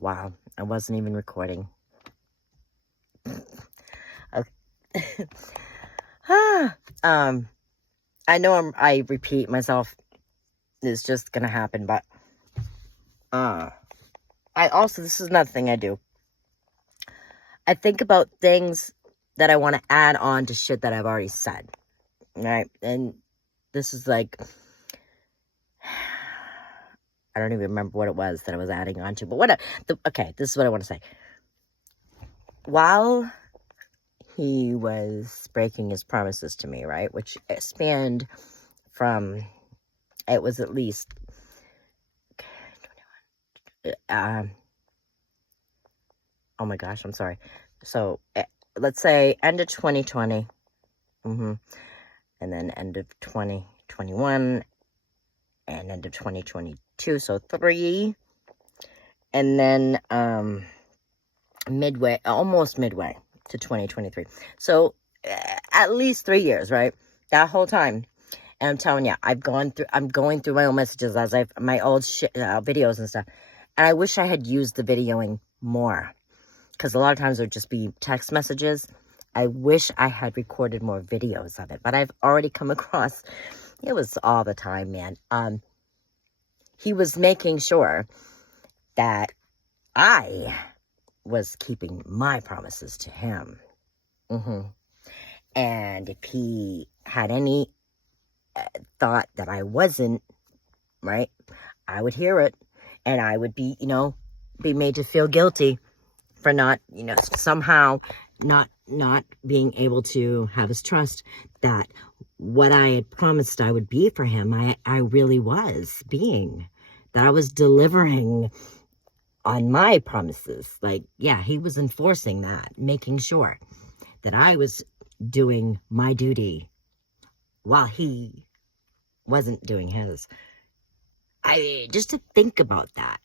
Wow, I wasn't even recording. Okay. I know I repeat myself. It's just gonna happen, but this is another thing I do. I think about things that I want to add on to shit that I've already said, right? And this is like, I don't even remember what it was that I was adding on to, but whatever. Okay, this is what I want to say. While he was breaking his promises to me, right, which spanned from, it was at least, oh my gosh, I'm sorry. So let's say end of 2020, and then end of 2021, and end of 2022, so 3, and then almost midway to 2023. So at least 3 years, right? That whole time. And I'm telling you, I'm going through my old messages my old videos and stuff. And I wish I had used the videoing more, because a lot of times it would just be text messages. I wish I had recorded more videos of it, but I've already come across, it was all the time, man. He was making sure that I was keeping my promises to him. And if he had any thought that I wasn't, right, I would hear it, and I would be made to feel guilty for not, somehow not being able to have his trust that what I had promised I would be for him, I really was being, that I was delivering on my promises. Like, yeah, he was enforcing that, making sure that I was doing my duty while he wasn't doing his. Just to think about that,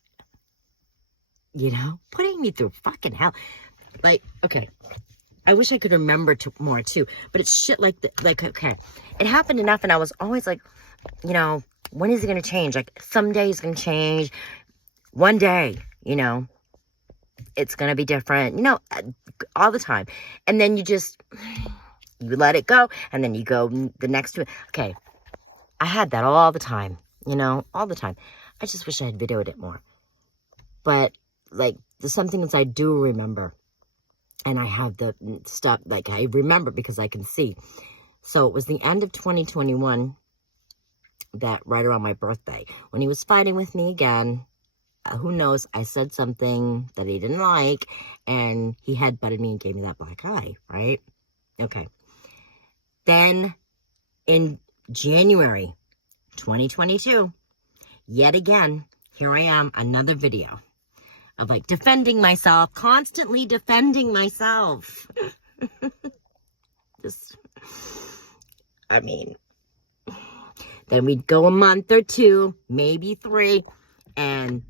putting me through fucking hell. Like, okay, I wish I could remember more too, but it's shit like okay, it happened enough, and I was always like, when is it gonna change? Like, someday it's gonna change. One day, it's gonna be different, all the time. And then you let it go, and then you go the next one. Okay, I had that all the time, all the time. I just wish I had videoed it more. But, like, there's some things I do remember. And I have the stuff, like, I remember because I can see. So it was the end of 2021, that right around my birthday, when he was fighting with me again. Who knows? I said something that he didn't like, and he headbutted me and gave me that black eye, right? Okay. Then in January 2022, yet again, here I am, another video of, like, defending myself, constantly defending myself. Then we'd go a month or 2, maybe 3, and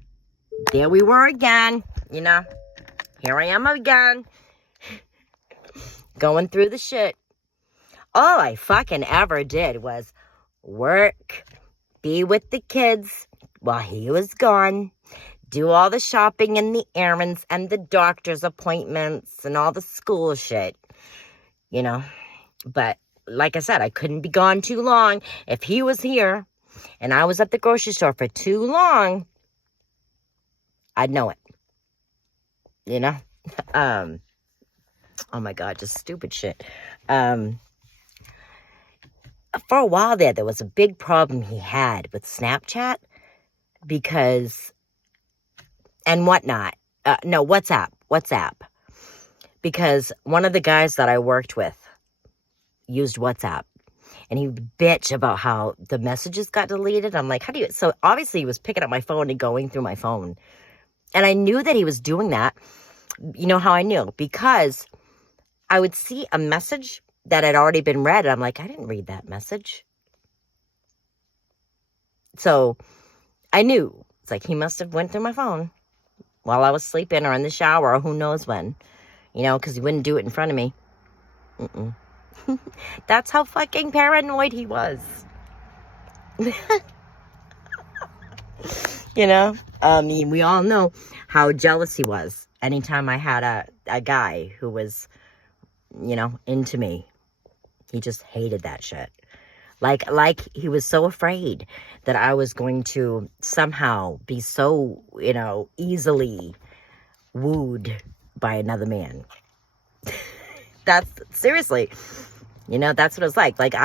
there we were again, here I am again, going through the shit. All I fucking ever did was work, be with the kids while he was gone, do all the shopping and the errands and the doctor's appointments and all the school shit, But like I said, I couldn't be gone too long. If he was here and I was at the grocery store for too long, I'd know it, oh my God, just stupid shit. For a while there was a big problem he had with Snapchat, and whatnot. No, WhatsApp. Because one of the guys that I worked with used WhatsApp, and he would bitch about how the messages got deleted. I'm like, so obviously he was picking up my phone and going through my phone. And I knew that he was doing that. You know how I knew? Because I would see a message that had already been read, and I'm like, I didn't read that message. So I knew. It's like, he must have went through my phone while I was sleeping or in the shower or who knows when. Because he wouldn't do it in front of me. That's how fucking paranoid he was. You know, we all know how jealous he was anytime I had a guy who was, you know, into me. He just hated that shit. Like he was so afraid that I was going to somehow be so, you know, easily wooed by another man. That's seriously, you know, that's what it was like. Like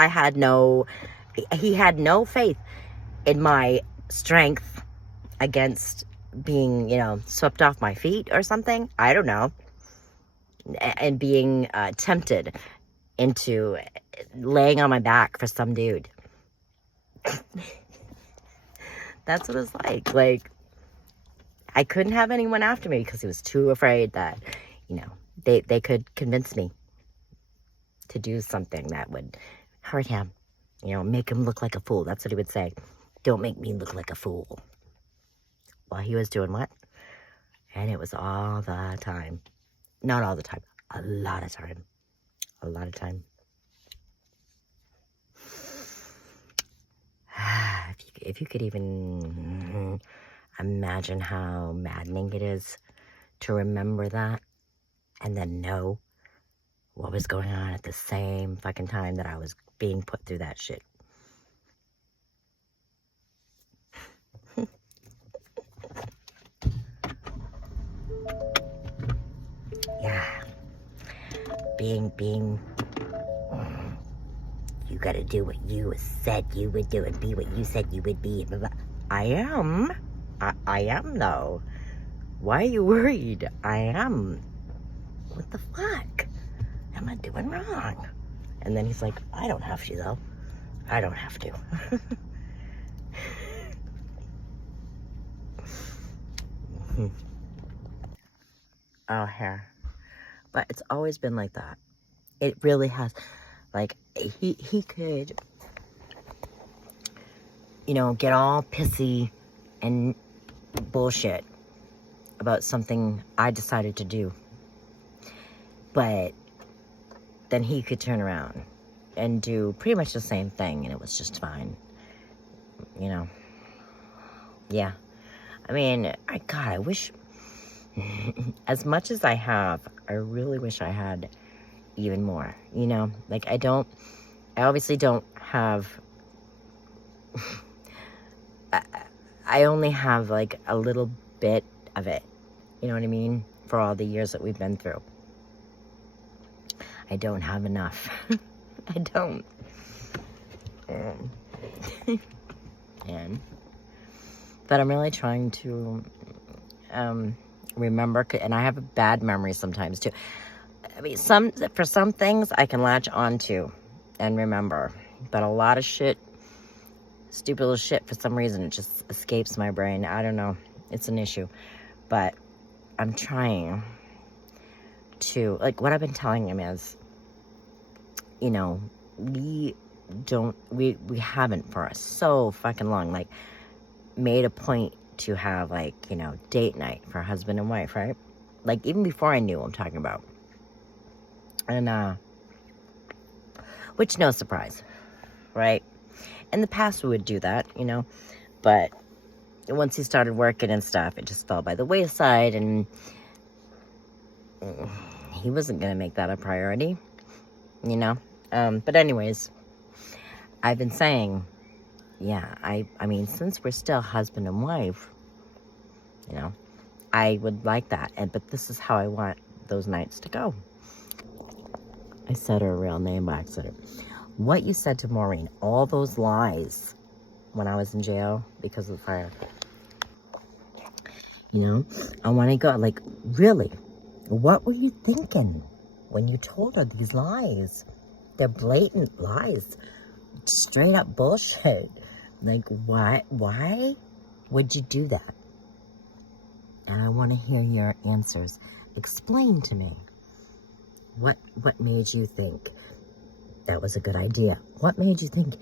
he had no faith in my strength against being, you know, swept off my feet or something. I don't know. And being tempted into laying on my back for some dude. That's what it's like. Like, I couldn't have anyone after me because he was too afraid that, you know, they could convince me to do something that would hurt him. You know, make him look like a fool. That's what he would say. Don't make me look like a fool. While he was doing what? And it was all the time. Not all the time. A lot of time. A lot of time. If you could even imagine how maddening it is to remember that and then know what was going on at the same fucking time that I was being put through that shit. Yeah. Being, you gotta do what you said you would do and be what you said you would be. I am. I am, though. Why are you worried? I am. What the fuck am I doing wrong? And then he's like, I don't have to, though. I don't have to. Oh, hair. But it's always been like that. It really has. Like, he could, you know, get all pissy and bullshit about something I decided to do. But then he could turn around and do pretty much the same thing, and it was just fine. You know? Yeah. I mean, I wish, as much as I have, I really wish I had even more, you know? Like, I obviously don't have, I only have, like, a little bit of it, you know what I mean? For all the years that we've been through. I don't have enough. I don't. But I'm really trying to remember, and I have a bad memory sometimes too. I mean, for some things I can latch onto and remember, but a lot of shit, stupid little shit, for some reason it just escapes my brain. I don't know. It's an issue, but I'm trying to, like, what I've been telling him is, you know, we haven't for so fucking long, like, made a point to have, like, you know, date night for husband and wife, right? Like, even before I knew, I'm talking about. And, which, no surprise, right? In the past, we would do that, you know, but once he started working and stuff, it just fell by the wayside, and he wasn't going to make that a priority, you know? But anyways, I've been saying, yeah, I mean, since we're still husband and wife, you know, I would like that, but this is how I want those nights to go. I said her real name by accident. What you said to Maureen, all those lies when I was in jail because of the fire. You know, I want to go, like, really, what were you thinking when you told her these lies? They're blatant lies. Straight up bullshit. Like, why would you do that? And I want to hear your answers. Explain to me. What made you think that was a good idea? What made you think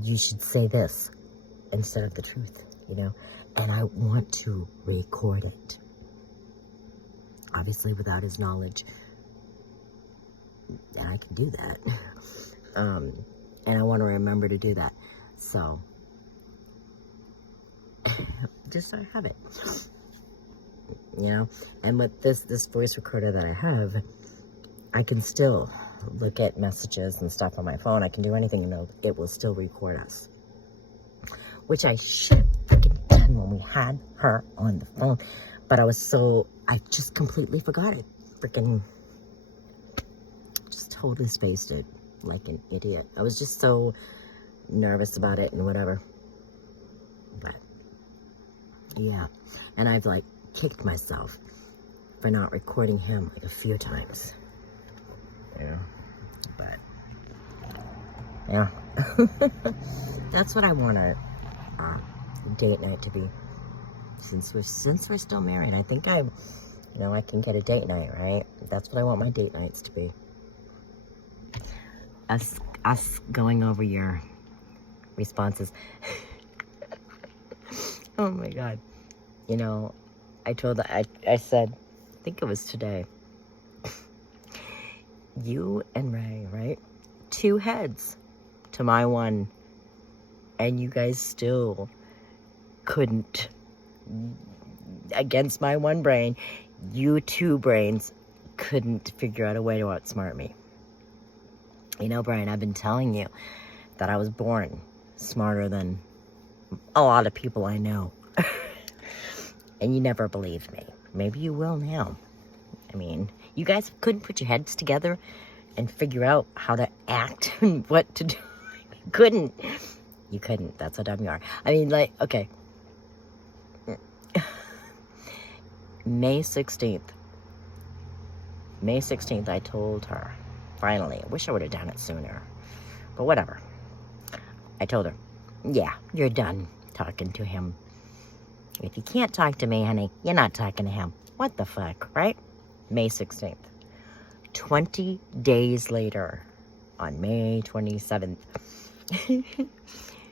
you should say this instead of the truth, you know? And I want to record it. Obviously without his knowledge. And I can do that. And I want to remember to do that. So, just so I have it. You know, and with this voice recorder that I have, I can still look at messages and stuff on my phone. I can do anything and it will still record us. Which I should have freaking done when we had her on the phone. But I just completely forgot it. Freaking, just totally spaced it like an idiot. I was just so nervous about it and whatever. But, yeah. And I've, like, kicked myself for not recording him, like, a few times. Yeah. But, yeah. That's what I want our date night to be. Since we're still married, I think I can get a date night, right? That's what I want my date nights to be. Us going over your responses. Oh my God. You know, I said, I think it was today. You and Ray, right? 2 heads to my 1. And you guys still couldn't, against my 1 brain, you 2 brains couldn't figure out a way to outsmart me. You know, Brian, I've been telling you that I was born smarter than a lot of people I know. And you never believed me. Maybe you will now. I mean, you guys couldn't put your heads together and figure out how to act and what to do. You couldn't. You couldn't. That's how dumb you are. I mean, like, okay. May 16th, I told her, finally, I wish I would have done it sooner, but whatever. I told her, yeah, you're done talking to him. If you can't talk to me, honey, you're not talking to him. What the fuck, right? May 16th. 20 days later, on May 27th,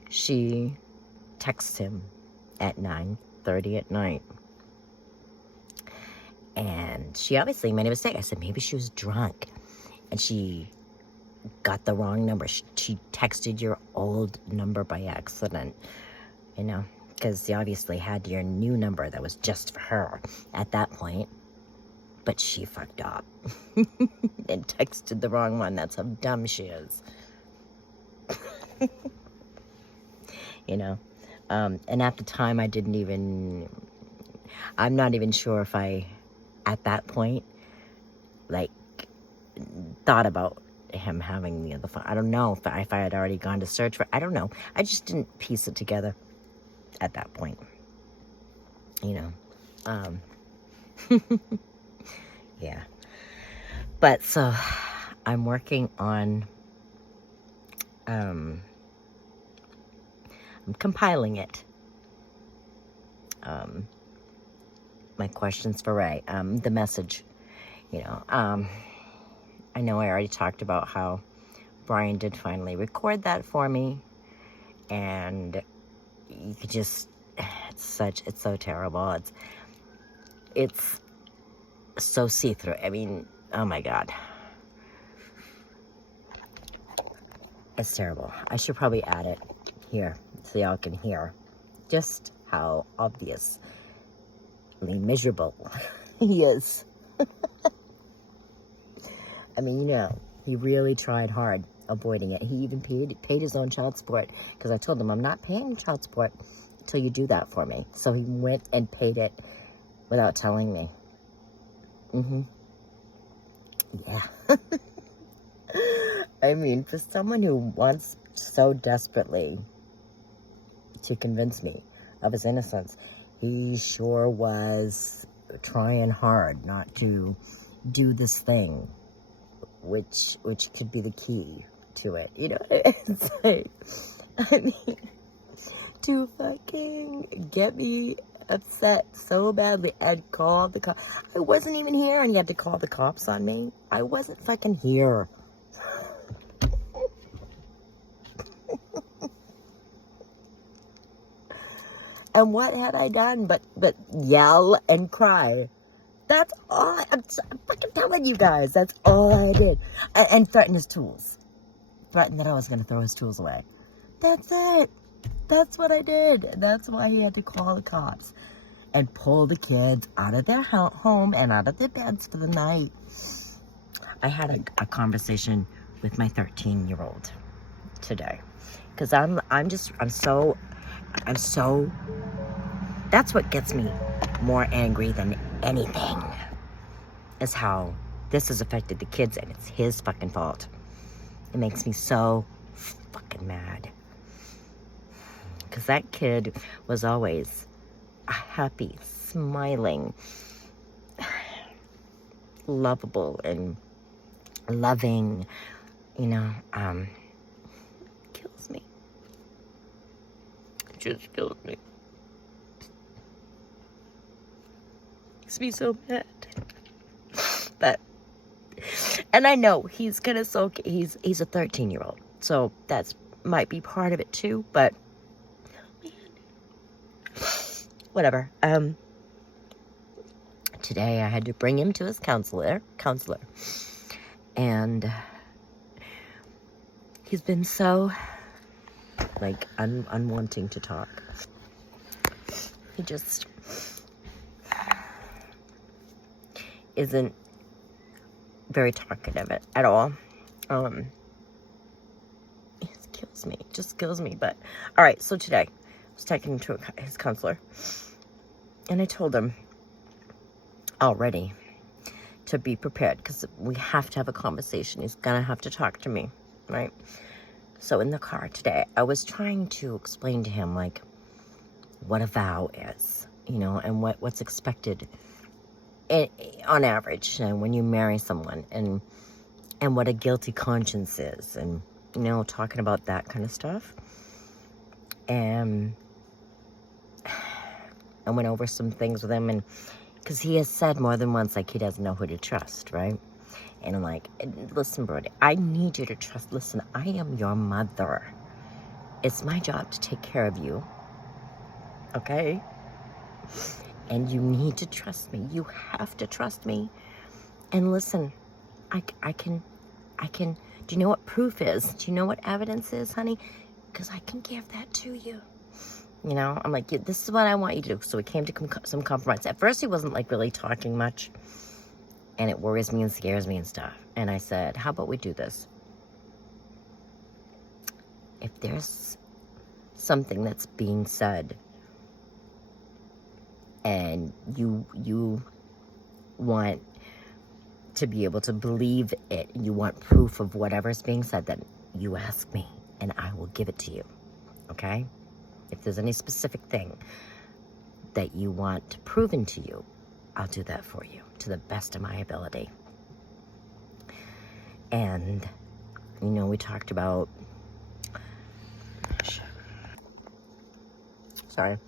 she texts him at 9:30 at night. And she obviously made a mistake. I said, maybe she was drunk and she got the wrong number. She texted your old number by accident, you know, because you obviously had your new number that was just for her at that point. But she fucked up and texted the wrong one. That's how dumb she is. You know, and at the time I'm not even sure if I, at that point, like, thought about him having the other phone. I don't know if I had already gone to search for, I don't know. I just didn't piece it together at that point, you know. Yeah. But so I'm working on, I'm compiling it. My questions for Ray, the message, you know. I know I already talked about how Brian did finally record that for me, and you could just, it's so terrible. It's so see-through. I mean, oh my God. It's terrible. I should probably add it here so y'all can hear just how obviously miserable he is. I mean, you know, he really tried hard avoiding it. He even paid his own child support, because I told him, I'm not paying child support until you do that for me. So he went and paid it without telling me. Yeah. I mean, for someone who wants so desperately to convince me of his innocence, he sure was trying hard not to do this thing, which could be the key to it. You know, it's like, I mean, to fucking get me upset so badly and call the cops. I wasn't even here and you had to call the cops on me. I wasn't fucking here. And what had I done but yell and cry? That's all. I'm fucking telling you guys. That's all I did. And threaten his tools. Threaten that I was going to throw his tools away. That's it. That's what I did. That's why he had to call the cops and pull the kids out of their home and out of their beds for the night. I had a conversation with my 13-year-old today, because I'm so, that's what gets me more angry than anything, is how this has affected the kids, and it's his fucking fault. It makes me so fucking mad, because that kid was always happy, smiling, lovable, and loving, you know. Kills me. It just kills me. Makes me so mad. But, and I know he's gonna soak. He's a 13-year-old, so that's might be part of it too. But man, whatever. Today I had to bring him to his counselor, and he's been so like unwanting to talk. He just isn't very talkative at all. It just kills me. But all right, so today I was taking him to his counselor, and I told him already to be prepared, because we have to have a conversation. He's gonna have to talk to me, right? So in the car today, I was trying to explain to him, like, what a vow is, you know, and what's expected on average, you know, when you marry someone, and what a guilty conscience is, and, you know, talking about that kind of stuff. And I went over some things with him, and because he has said more than once, like, he doesn't know who to trust, right? And I'm like, listen, Brody, I need you to trust. Listen, I am your mother. It's my job to take care of you, okay? And you need to trust me. You have to trust me. And listen, I can, do you know what proof is? Do you know what evidence is, honey? Because I can give that to you. You know, I'm like, this is what I want you to do. So we came to some compromise. At first, he wasn't, like, really talking much, and it worries me and scares me and stuff. And I said, how about we do this? If there's something that's being said, and you want to be able to believe it, you want proof of whatever's being said, then you ask me, and I will give it to you, okay? If there's any specific thing that you want proven to you, I'll do that for you to the best of my ability. And, you know, we talked about... Sorry. I'm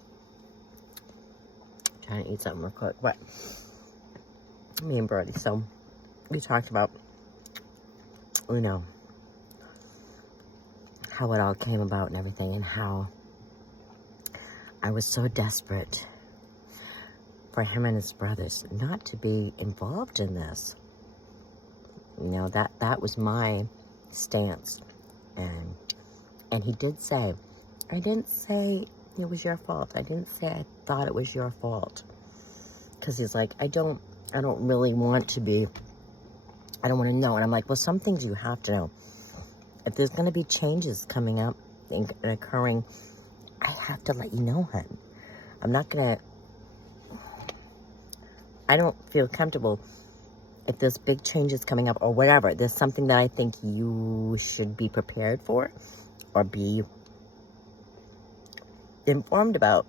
trying to eat something real quick. But me and Brody, so we talked about, you know, how it all came about and everything, and how I was so desperate for him and his brothers not to be involved in this. You know, that was my stance. And he did say, I didn't say it was your fault. I didn't say I thought it was your fault. Because he's like, I don't really want to be, I don't want to know. And I'm like, well, some things you have to know. If there's going to be changes coming up and occurring, I have to let you know, hon. I'm not going to, I don't feel comfortable if there's big changes coming up or whatever. There's something that I think you should be prepared for or be informed about.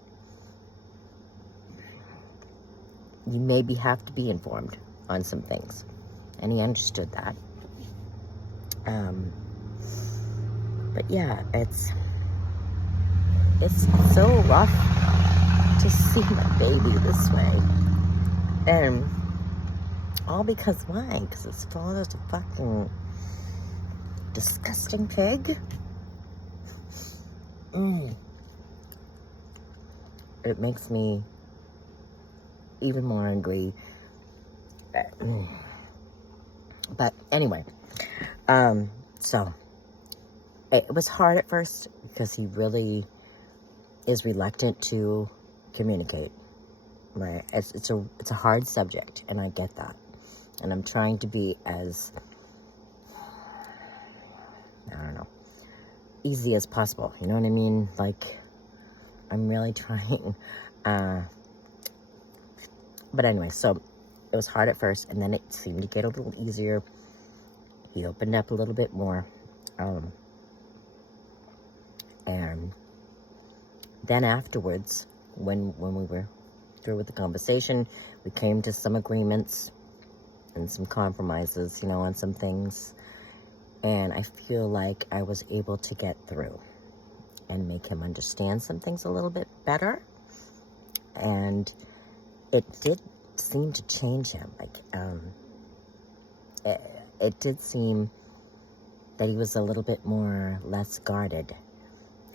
You maybe have to be informed on some things. And he understood that. But yeah, it's so rough to see my baby this way. And all because why? Because his father's a fucking disgusting pig. It makes me even more angry. But anyway, so it was hard at first because he really is reluctant to communicate. Right? It's a hard subject, and I get that. And I'm trying to be as, I don't know, easy as possible. You know what I mean? Like, I'm really trying. But anyway, so it was hard at first, and then it seemed to get a little easier. He opened up a little bit more. And then afterwards, when we were through with the conversation, we came to some agreements and some compromises, you know, on some things. And I feel like I was able to get through and make him understand some things a little bit better. And it did seem to change him. Like, it did seem that he was a little bit less guarded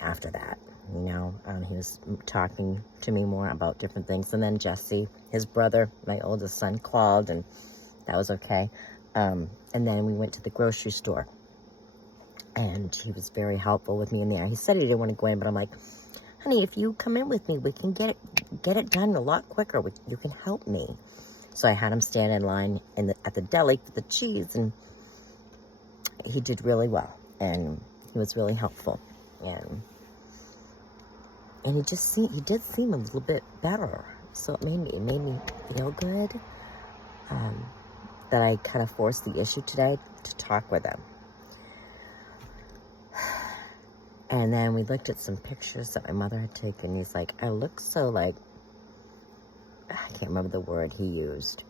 after that. You know, he was talking to me more about different things. And then Jesse, his brother, my oldest son, called, and that was okay. And then we went to the grocery store, and he was very helpful with me in there. He said he didn't want to go in, but I'm like, honey, if you come in with me, we can get it done a lot quicker. You can help me. So I had him stand in line at the deli for the cheese, and he did really well, and he was really helpful, and he did seem a little bit better. So it made me feel good that I kind of forced the issue today to talk with him. And then we looked at some pictures that my mother had taken. He's like, I look so like, I can't remember the word he used.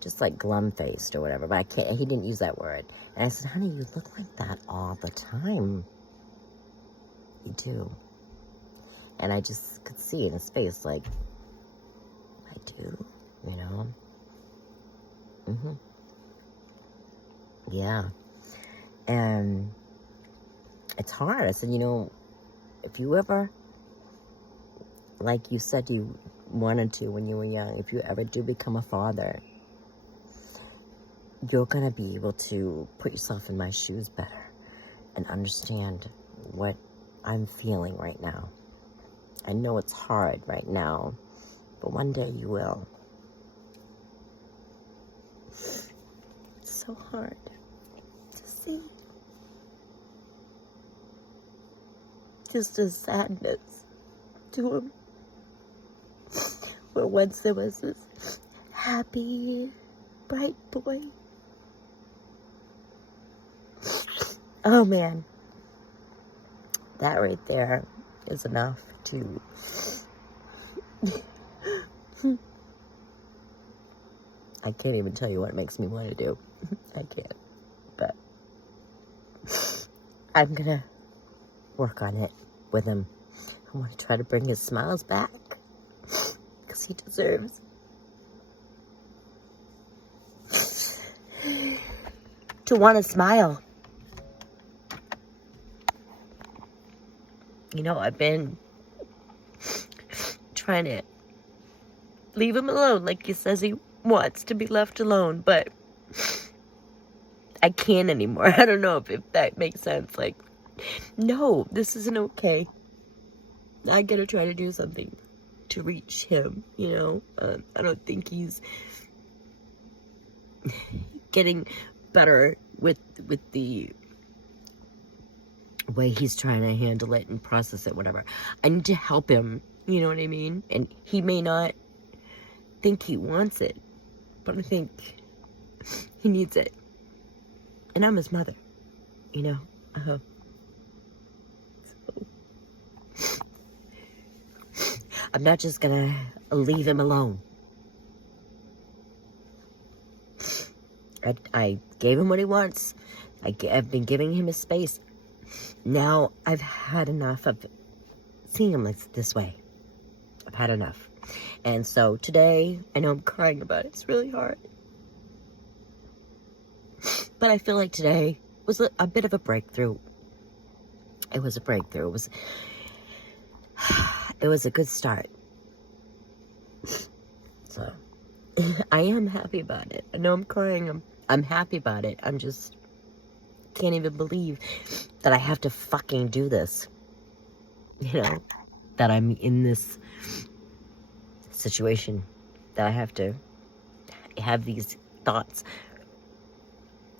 Just like glum-faced or whatever, but he didn't use that word. And I said, honey, you look like that all the time. You do. And I just could see in his face, like, I do, you know? Yeah. And it's hard. I said, you know, if you ever, like you said you wanted to when you were young, if you ever do become a father, you're going to be able to put yourself in my shoes better and understand what I'm feeling right now. I know it's hard right now, but one day you will. It's so hard to see. Just a sadness to him. Where once there was this happy, bright boy. Oh man. That right there is enough to I can't even tell you what it makes me want to do. I can't. But I'm gonna work on it with him. I want to try to bring his smiles back, because he deserves to want to smile. You know, I've been trying to leave him alone, like he says he wants to be left alone, but I can't anymore. I don't know if that makes sense. Like, no, this isn't okay. I gotta try to do something to reach him, you know? I don't think he's getting better with the way he's trying to handle it and process it, whatever. I need to help him, you know what I mean? And he may not think he wants it, but I think he needs it. And I'm his mother, you know? So, I'm not just gonna leave him alone. I gave him what he wants. I've been giving him his space. Now I've had enough of seeing him this way. I've had enough. And so today, I know I'm crying about it. It's really hard. But I feel like today was a bit of a breakthrough. It was a breakthrough. It was a good start. So I am happy about it. I know I'm crying. I'm happy about it. I'm just can't even believe that I have to fucking do this. you know, that I'm in this situation, that I have to have these thoughts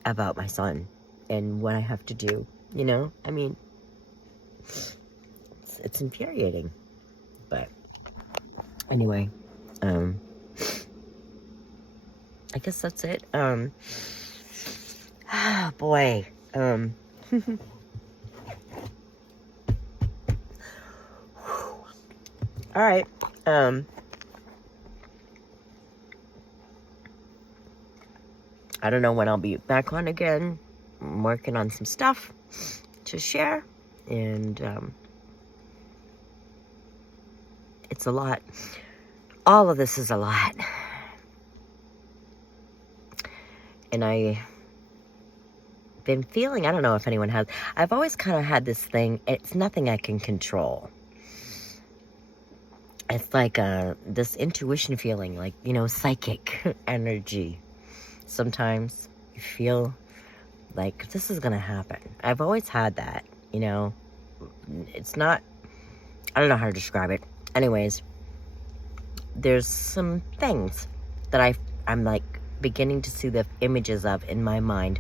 about my son and what I have to do, you know? I mean, it's infuriating. But anyway, I guess that's it. Boy, all right, I don't know when I'll be back on again. I'm working on some stuff to share, and it's a lot. All of this is a lot. And I've been feeling, I don't know if anyone has, I've always kind of had this thing, it's nothing I can control. It's like this intuition feeling, like, you know, psychic energy. Sometimes you feel like this is going to happen. I've always had that, you know. It's not, I don't know how to describe it. Anyways, there's some things that I'm like beginning to see the images of in my mind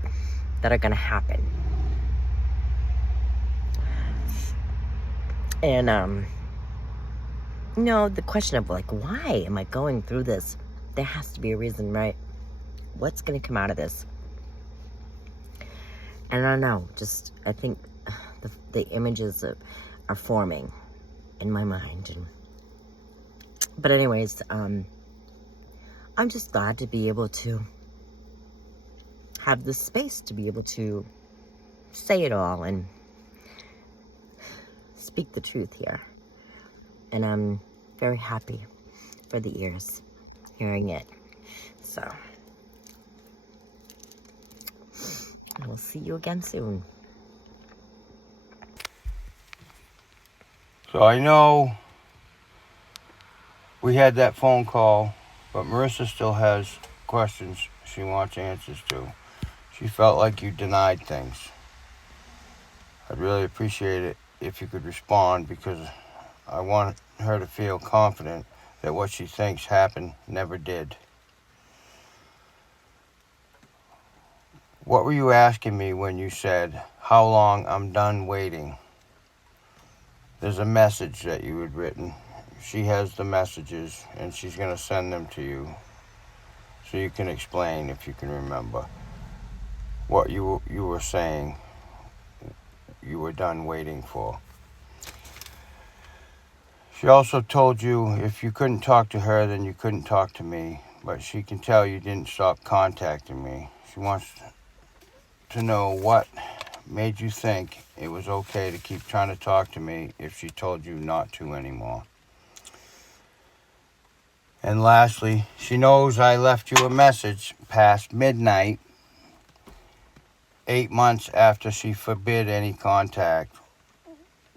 that are going to happen. And, you know, the question of like, why am I going through this? There has to be a reason, right? What's going to come out of this? And I don't know, just, I think the images are forming in my mind. But anyways, I'm just glad to be able to have the space to be able to say it all and speak the truth here. And I'm very happy for the ears hearing it. So, we'll see you again soon. So I know we had that phone call, but Marissa still has questions she wants answers to. She felt like you denied things. I'd really appreciate it if you could respond, because I want her to feel confident that what she thinks happened never did. What were you asking me when you said, how long I'm done waiting? There's a message that you had written. She has the messages, and she's going to send them to you so you can explain, if you can remember, what you were saying you were done waiting for. She also told you if you couldn't talk to her, then you couldn't talk to me, but she can tell you didn't stop contacting me. She wants to know what made you think it was okay to keep trying to talk to me if she told you not to anymore. And lastly, she knows I left you a message past midnight, 8 months after she forbid any contact.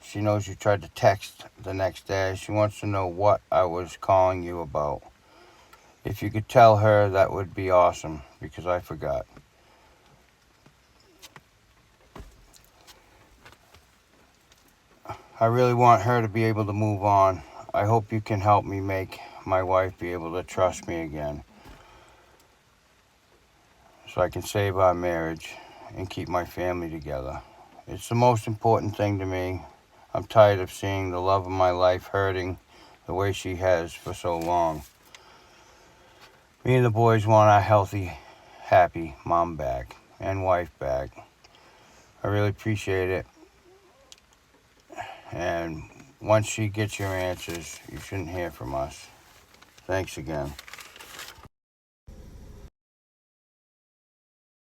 She knows you tried to text the next day. She wants to know what I was calling you about. If you could tell her, that would be awesome, because I forgot. I really want her to be able to move on. I hope you can help me make my wife be able to trust me again, so I can save our marriage and keep my family together. It's the most important thing to me. I'm tired of seeing the love of my life hurting the way she has for so long. Me and the boys want our healthy, happy mom back and wife back. I really appreciate it. And once she gets your answers, you shouldn't hear from us. Thanks again.